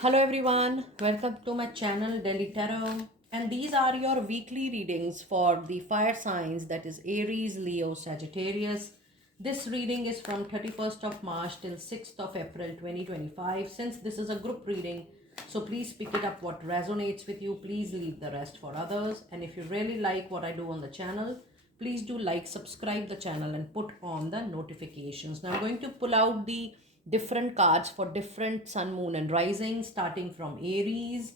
Hello everyone, welcome to my channel Delhi Tarot, and these are your weekly readings for the fire signs, that is Aries, Leo, Sagittarius. This reading is from 31st of March till 6th of April 2025. Since this is a group reading, so please pick it up what resonates with you. Please leave the rest for others. And if you really like what I do on the channel, please do like, subscribe the channel and put on the notifications. Now I'm going to pull out the different cards for different sun, moon and rising, starting from Aries,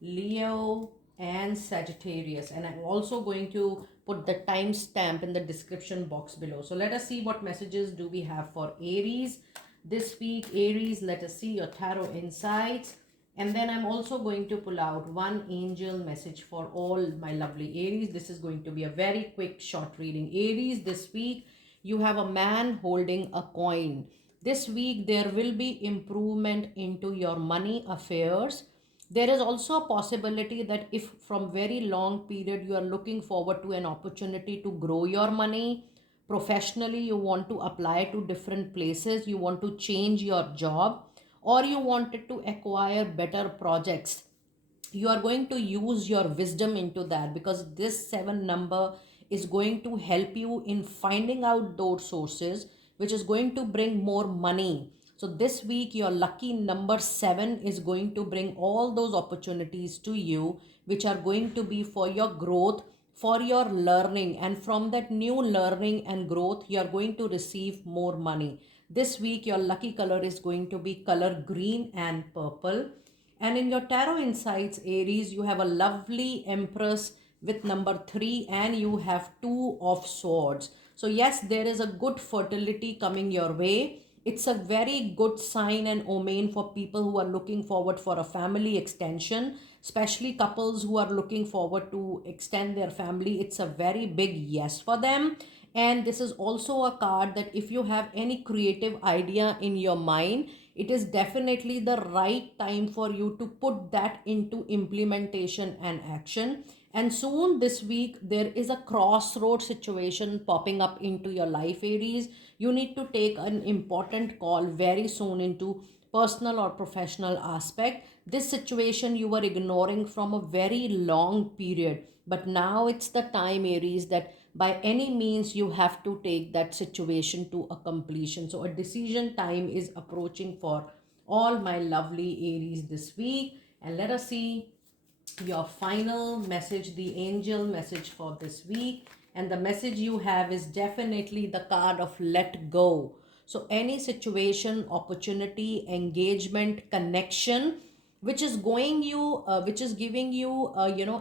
Leo and Sagittarius, and I'm also going to put the timestamp in the description box below. So let us see what messages do we have for Aries this week. Aries, let us see your tarot insights. And then I'm also going to pull out one angel message for all my lovely Aries. This is going to be a very quick short reading. Aries, this week you have a man holding a coin. This week there will be improvement into your money affairs. There is also a possibility that if from very long period you are looking forward to an opportunity to grow your money professionally, you want to apply to different places, you want to change your job, or you wanted to acquire better projects, you are going to use your wisdom into that, because this 7 number is going to help you in finding out those sources which is going to bring more money. So this week your lucky number 7 is going to bring all those opportunities to you which are going to be for your growth, for your learning, and from that new learning and growth you are going to receive more money. This week your lucky color is going to be color green and purple. And in your tarot insights, Aries, you have a lovely Empress with number 3, and you have 2 of swords. So yes, there is a good fertility coming your way. It's a very good sign and omen for people who are looking forward for a family extension, especially couples who are looking forward to extend their family. It's a very big yes for them. And this is also a card that if you have any creative idea in your mind, it is definitely the right time for you to put that into implementation and action. And soon this week there is a crossroad situation popping up into your life, Aries. You need to take an important call very soon into personal or professional aspect. This situation you were ignoring from a very long period, but now it's the time, Aries, that by any means you have to take that situation to a completion. So a decision time is approaching for all my lovely Aries this week. And let us see your final message, the angel message for this week. And the message you have is definitely the card of let go. So any situation, opportunity, engagement, connection which is going you which is giving you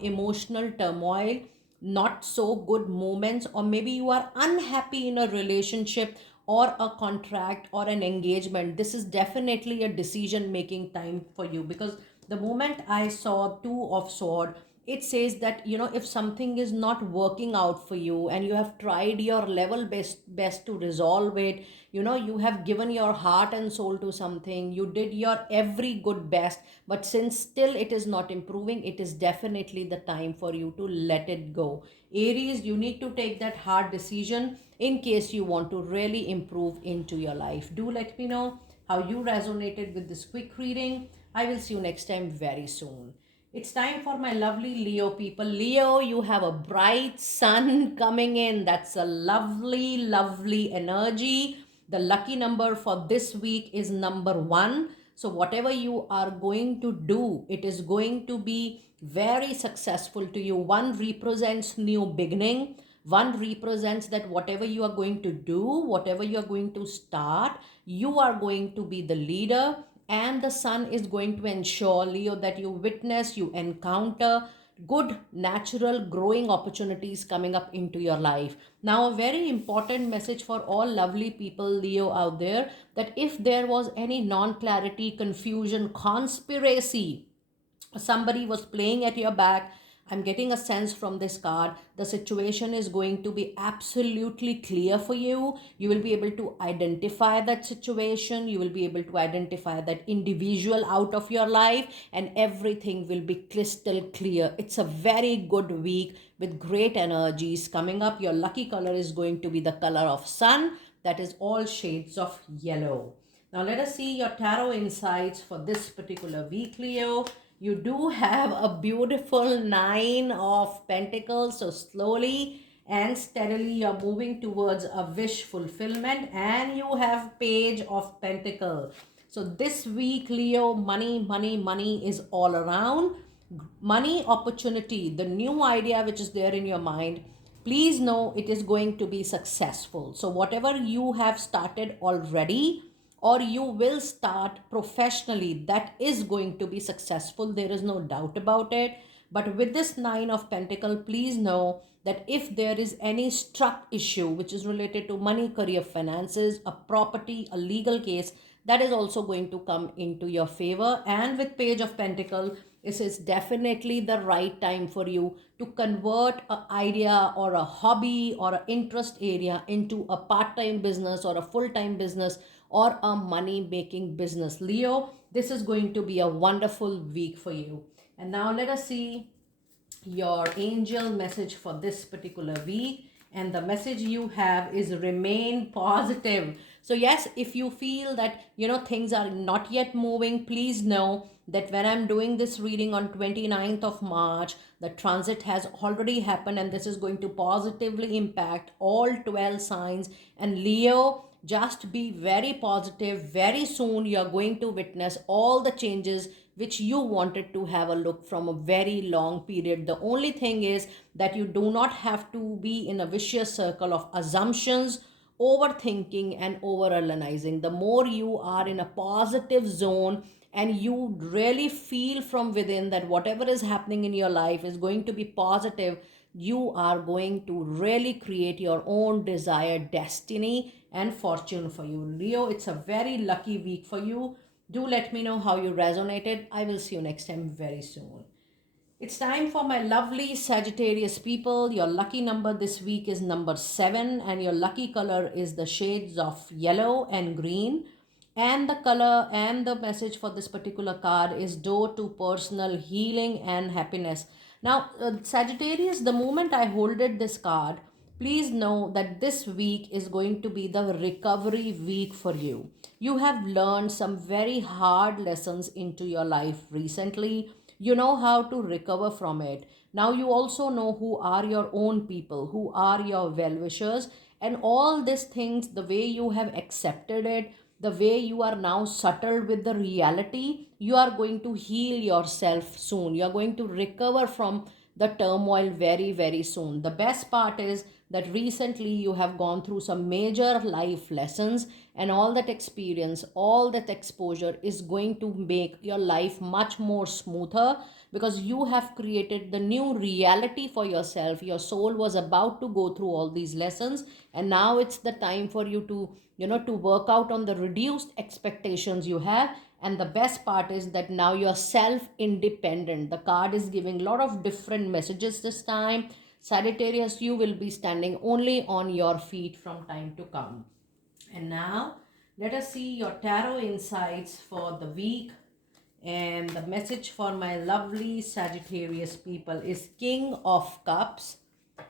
emotional turmoil, not so good moments, or maybe you are unhappy in a relationship or a contract or an engagement, this is definitely a decision making time for you. Because the moment I saw 2 of sword, it says that if something is not working out for you and you have tried your level best to resolve it, you have given your heart and soul to something, you did your every good best, but since still it is not improving, it is definitely the time for you to let it go. Aries, you need to take that hard decision in case you want to really improve into your life. Do let me know how you resonated with this quick reading. I will see you next time very soon. It's time for my lovely Leo people. Leo, you have a bright sun coming in. That's a lovely, lovely energy. The lucky number for this week is number 1. So, whatever you are going to do, it is going to be very successful to you. 1 represents new beginning. 1 represents that whatever you are going to do, whatever you are going to start, you are going to be the leader, and the sun is going to ensure, Leo, that you witness, you encounter good natural growing opportunities coming up into your life. Now, a very important message for all lovely people, Leo, out there, that if there was any non clarity, confusion, conspiracy, somebody was playing at your back, I'm getting a sense from this card the situation is going to be absolutely clear for you. You will be able to identify that situation, you will be able to identify that individual out of your life, and everything will be crystal clear. It's a very good week with great energies coming up. Your lucky color is going to be the color of sun, that is all shades of yellow. Now let us see your tarot insights for this particular week, Leo. You do have a beautiful Nine of Pentacles. So slowly and steadily you're moving towards a wish fulfillment, and you have Page of Pentacles. So this week, Leo, money, money, money is all around. Money, opportunity, the new idea which is there in your mind, please know it is going to be successful. So whatever you have started already or you will start professionally, that is going to be successful. There is no doubt about it. But with this Nine of Pentacle, please know that if there is any struck issue which is related to money, career, finances, a property, a legal case, that is also going to come into your favor. And with Page of Pentacle, this is definitely the right time for you to convert an idea or a hobby or an interest area into a part-time business or a full-time business or a money-making business. Leo, this is going to be a wonderful week for you. And now let us see your angel message for this particular week. And the message you have is remain positive. So yes, if you feel that things are not yet moving, please know that when I'm doing this reading on 29th of March, the transit has already happened, and this is going to positively impact all 12 signs. And Leo, just be very positive. Very soon you're going to witness all the changes which you wanted to have a look from a very long period. The only thing is that you do not have to be in a vicious circle of assumptions, overthinking, and overanalyzing. The more you are in a positive zone and you really feel from within that whatever is happening in your life is going to be positive, you are going to really create your own desired destiny and fortune for you. Leo, it's a very lucky week for you. Do let me know how you resonated. I will see you next time very soon. It's time for my lovely Sagittarius people. Your lucky number this week is number 7, and your lucky color is the shades of yellow and green. And the color and the message for this particular card is door to personal healing and happiness. Now, Sagittarius, the moment I holded this card, please know that this week is going to be the recovery week for you. You have learned some very hard lessons into your life recently. You know how to recover from it. Now you also know who are your own people, who are your well-wishers, and all these things, the way you have accepted it, the way you are now settled with the reality, you are going to heal yourself soon. You are going to recover from the turmoil very, very soon. The best part is that recently you have gone through some major life lessons, and all that experience, all that exposure is going to make your life much more smoother, because you have created the new reality for yourself. Your soul was about to go through all these lessons, and now it's the time for you to to work out on the reduced expectations you have. And the best part is that now you're self independent. The card is giving a lot of different messages this time. Sagittarius, you will be standing only on your feet from time to come. And now let us see your tarot insights for the week. And the message for my lovely Sagittarius people is King of Cups.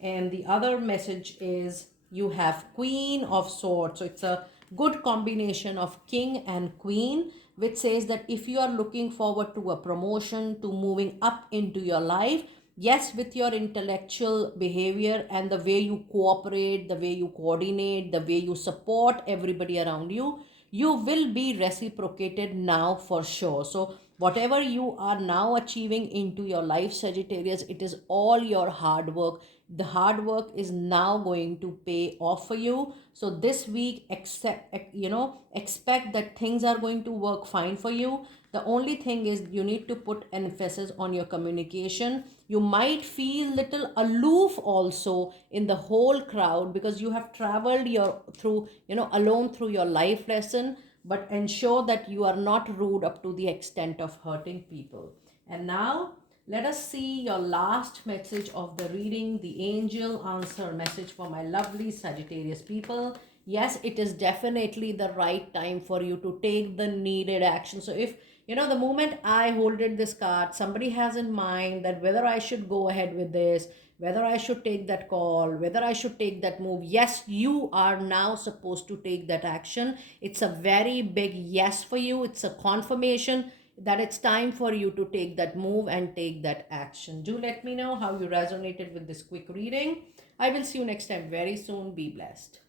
And the other message is you have Queen of Swords. So it's a good combination of King and Queen, which says that if you are looking forward to a promotion, to moving up into your life, yes, with your intellectual behavior and the way you cooperate, the way you coordinate, the way you support everybody around you, you will be reciprocated now for sure. So whatever you are now achieving into your life, Sagittarius, it is all your hard work. The hard work is now going to pay off for you. So this week, expect that things are going to work fine for you. The only thing is you need to put emphasis on your communication. You might feel little aloof also in the whole crowd, because you have traveled alone through your life lesson. But ensure that you are not rude up to the extent of hurting people. And now let us see your last message of the reading, the angel answer message for my lovely Sagittarius people. Yes, it is definitely the right time for you to take the needed action. So if You know, the moment I holded this card, somebody has in mind that whether I should go ahead with this, whether I should take that call, whether I should take that move. Yes, you are now supposed to take that action. It's a very big yes for you. It's a confirmation that it's time for you to take that move and take that action. Do let me know how you resonated with this quick reading. I will see you next time very soon. Be blessed.